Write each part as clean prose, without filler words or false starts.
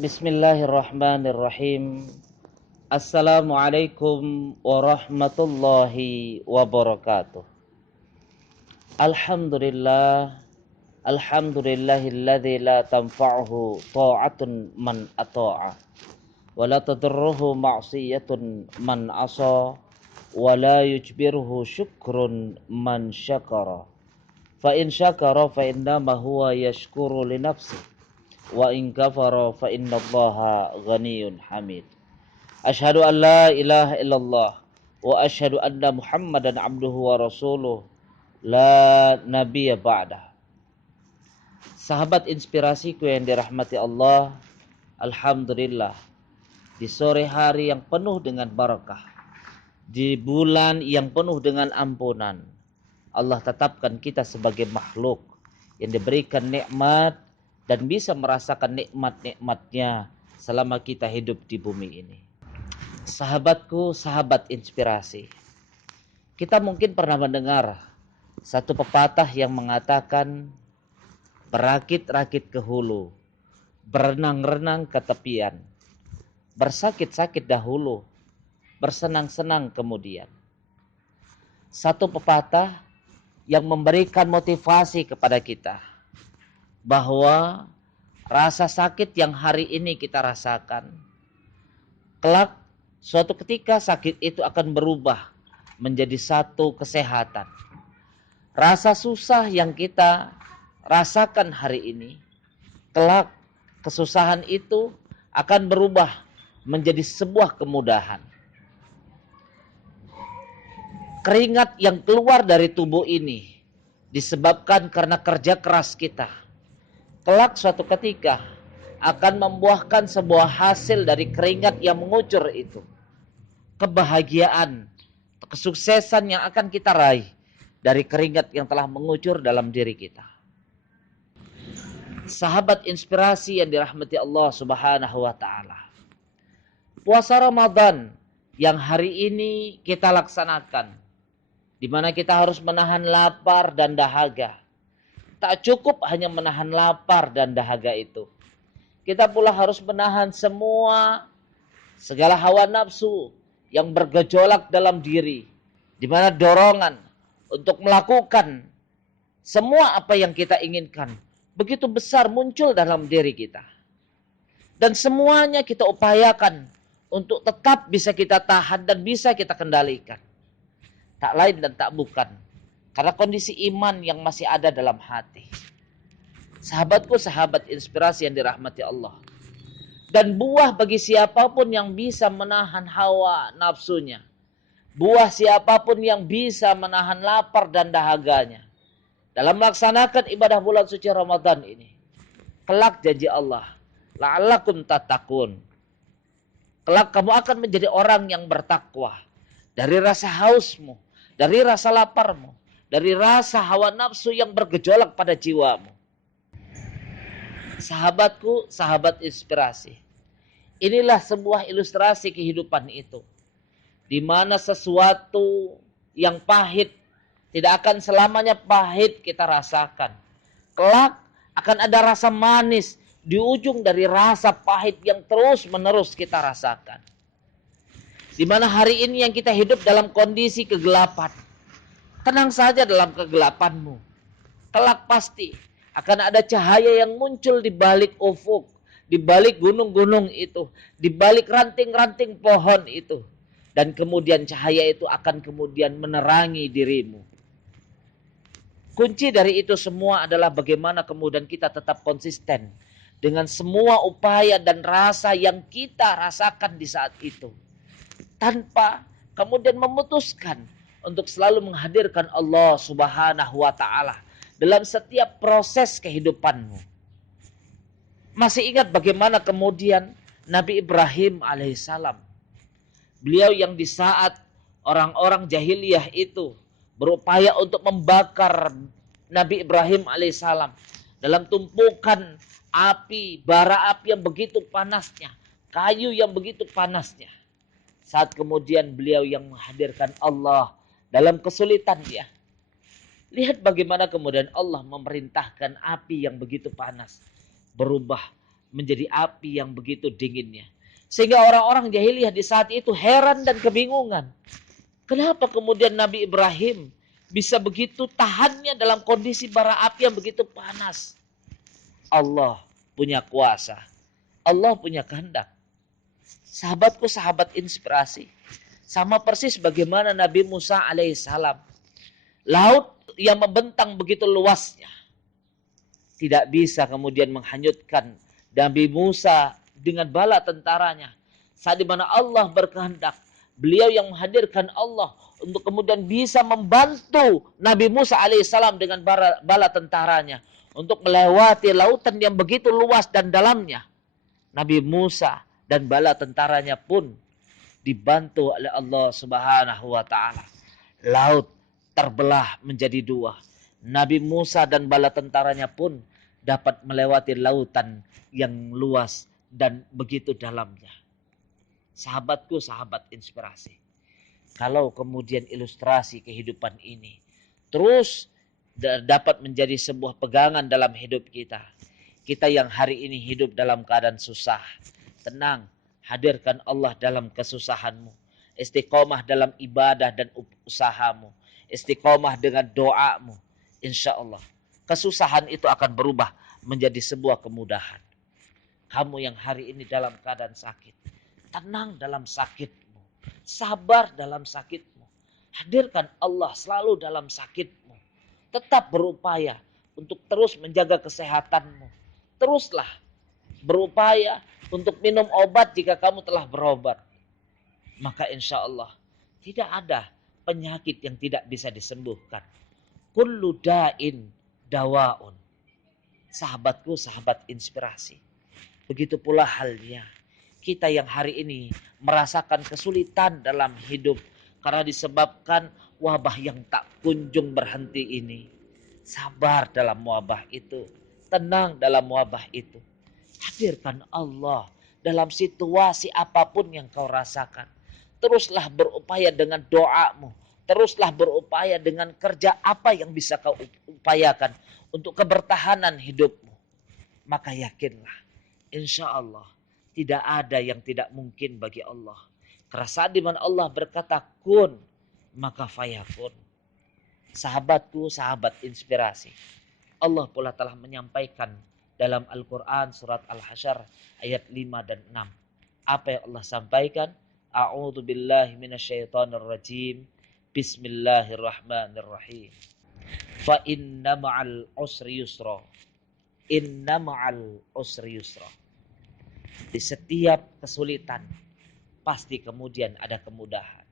Bismillahirrahmanirrahim. Assalamualaikum warahmatullahi wabarakatuh. Alhamdulillah. Alhamdulillahilladzi la tanfa'uhu ta'atun man ata'a wa la tadurruhu ma'siyatun man asa wa la yujbiruhu syukrun man syakara. Fa in syakara fa innama huwa yashkuru li nafsihi wa in kafara fa innallaha ghaniyyun hamid. Asyhadu an la ilaha illallah wa asyhadu anna Muhammadan abduhu wa rasuluh la nabiyya ba'dah. Sahabat inspirasiku yang dirahmati Allah, alhamdulillah di sore hari yang penuh dengan barakah, di bulan yang penuh dengan ampunan, Allah tetapkan kita sebagai makhluk yang diberikan nikmat dan bisa merasakan nikmat-nikmatnya selama kita hidup di bumi ini. Sahabatku, sahabat inspirasi, kita mungkin pernah mendengar satu pepatah yang mengatakan berakit-rakit ke hulu, berenang-renang ke tepian, bersakit-sakit dahulu, bersenang-senang kemudian. Satu pepatah yang memberikan motivasi kepada kita bahwa rasa sakit yang hari ini kita rasakan, kelak suatu ketika sakit itu akan berubah menjadi satu kesehatan. Rasa susah yang kita rasakan hari ini, kelak kesusahan itu akan berubah menjadi sebuah kemudahan. Keringat yang keluar dari tubuh ini disebabkan karena kerja keras kita. Kelak suatu ketika akan membuahkan sebuah hasil dari keringat yang mengucur itu. Kebahagiaan, kesuksesan yang akan kita raih dari keringat yang telah mengucur dalam diri kita. Sahabat inspirasi yang dirahmati Allah Subhanahu wa taala. Puasa Ramadan yang hari ini kita laksanakan, di mana kita harus menahan lapar dan dahaga. Tak cukup hanya menahan lapar dan dahaga itu. Kita pula harus menahan segala hawa nafsu yang bergejolak dalam diri, di mana dorongan untuk melakukan semua apa yang kita inginkan begitu besar muncul dalam diri kita. Dan semuanya kita upayakan untuk tetap bisa kita tahan dan bisa kita kendalikan. Tak lain dan tak bukan karena kondisi iman yang masih ada dalam hati. Sahabatku, sahabat inspirasi yang dirahmati Allah. Dan buah bagi siapapun yang bisa menahan hawa nafsunya. Buah siapapun yang bisa menahan lapar dan dahaganya. Dalam melaksanakan ibadah bulan suci Ramadan ini. Kelak janji Allah. La'allakum tattaqun. Kelak kamu akan menjadi orang yang bertakwa. Dari rasa hausmu. Dari rasa laparmu. Dari rasa hawa nafsu yang bergejolak pada jiwamu. Sahabatku, sahabat inspirasi. Inilah sebuah ilustrasi kehidupan itu. Di mana sesuatu yang pahit tidak akan selamanya pahit kita rasakan. Kelak akan ada rasa manis di ujung dari rasa pahit yang terus menerus kita rasakan. Di mana hari ini yang kita hidup dalam kondisi kegelapan. Tenang saja dalam kegelapanmu. Kelak pasti akan ada cahaya yang muncul di balik ufuk, di balik gunung-gunung itu, di balik ranting-ranting pohon itu. Dan kemudian cahaya itu akan kemudian menerangi dirimu. Kunci dari itu semua adalah bagaimana kemudian kita tetap konsisten dengan semua upaya dan rasa yang kita rasakan di saat itu. Tanpa kemudian memutuskan untuk selalu menghadirkan Allah Subhanahu wa taala dalam setiap proses kehidupanmu. Masih ingat bagaimana kemudian Nabi Ibrahim alaihissalam. Beliau yang di saat orang-orang jahiliyah itu berupaya untuk membakar Nabi Ibrahim alaihissalam dalam tumpukan api, bara api yang begitu panasnya, kayu yang begitu panasnya. Saat kemudian beliau yang menghadirkan Allah dalam kesulitan dia. Lihat bagaimana kemudian Allah memerintahkan api yang begitu panas berubah menjadi api yang begitu dinginnya. Sehingga orang-orang jahiliyah di saat itu heran dan kebingungan. Kenapa kemudian Nabi Ibrahim bisa begitu tahannya dalam kondisi bara api yang begitu panas? Allah punya kuasa. Allah punya kehendak. Sahabatku, sahabat inspirasi. Sama persis bagaimana Nabi Musa alaihissalam. Laut yang membentang begitu luasnya. Tidak bisa kemudian menghanyutkan Nabi Musa dengan bala tentaranya. Saat di mana Allah berkehendak. Beliau yang menghadirkan Allah untuk kemudian bisa membantu Nabi Musa alaihissalam dengan bala tentaranya. Untuk melewati lautan yang begitu luas dan dalamnya. Nabi Musa dan bala tentaranya pun dibantu oleh Allah Subhanahu wa taala. Laut terbelah menjadi dua. Nabi Musa dan bala tentaranya pun dapat melewati lautan yang luas dan begitu dalamnya. Sahabatku, sahabat inspirasi. Kalau kemudian ilustrasi kehidupan ini terus dapat menjadi sebuah pegangan dalam hidup kita. Kita yang hari ini hidup dalam keadaan susah, tenang, hadirkan Allah dalam kesusahanmu. Istiqomah dalam ibadah dan usahamu. Istiqomah dengan doamu. Insya Allah, kesusahan itu akan berubah menjadi sebuah kemudahan. Kamu yang hari ini dalam keadaan sakit, tenang dalam sakitmu. Sabar dalam sakitmu. Hadirkan Allah selalu dalam sakitmu. Tetap berupaya untuk terus menjaga kesehatanmu. Teruslah berupaya untuk minum obat jika kamu telah berobat. Maka insya Allah tidak ada penyakit yang tidak bisa disembuhkan. Kullu da'in dawaun. Sahabatku, sahabat inspirasi. Begitu pula halnya kita yang hari ini merasakan kesulitan dalam hidup karena disebabkan wabah yang tak kunjung berhenti ini. Sabar dalam wabah itu. Tenang dalam wabah itu. Hadirkan Allah dalam situasi apapun yang kau rasakan. Teruslah berupaya dengan doamu. Teruslah berupaya dengan kerja apa yang bisa kau upayakan untuk kebertahanan hidupmu. Maka yakinlah, insya Allah tidak ada yang tidak mungkin bagi Allah. Karena saat di mana Allah berkata kun, maka fayakun. Sahabatku, sahabat inspirasi. Allah pula telah menyampaikan dalam Al-Quran surat Al-Hasyr ayat 5 dan 6. Apa yang Allah sampaikan? A'udzu billahi minasyaitonir rajim. Bismillahirrahmanirrahim. Fa inna ma'al usri yusra. Inna ma'al usri yusra. Di setiap kesulitan pasti kemudian ada kemudahan.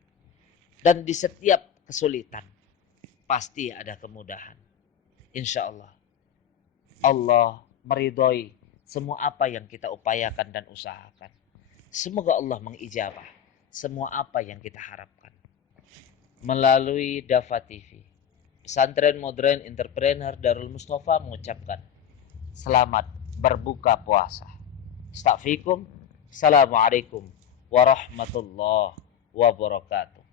Dan di setiap kesulitan pasti ada kemudahan. Insya Allah. Allah meridhoi semua apa yang kita upayakan dan usahakan. Semoga Allah mengijabah semua apa yang kita harapkan. Melalui Dafa TV, Pesantren Modern Entrepreneur Darul Mustafa mengucapkan selamat berbuka puasa. Astaghfirullahaladzim. Assalamualaikum warahmatullahi wabarakatuh.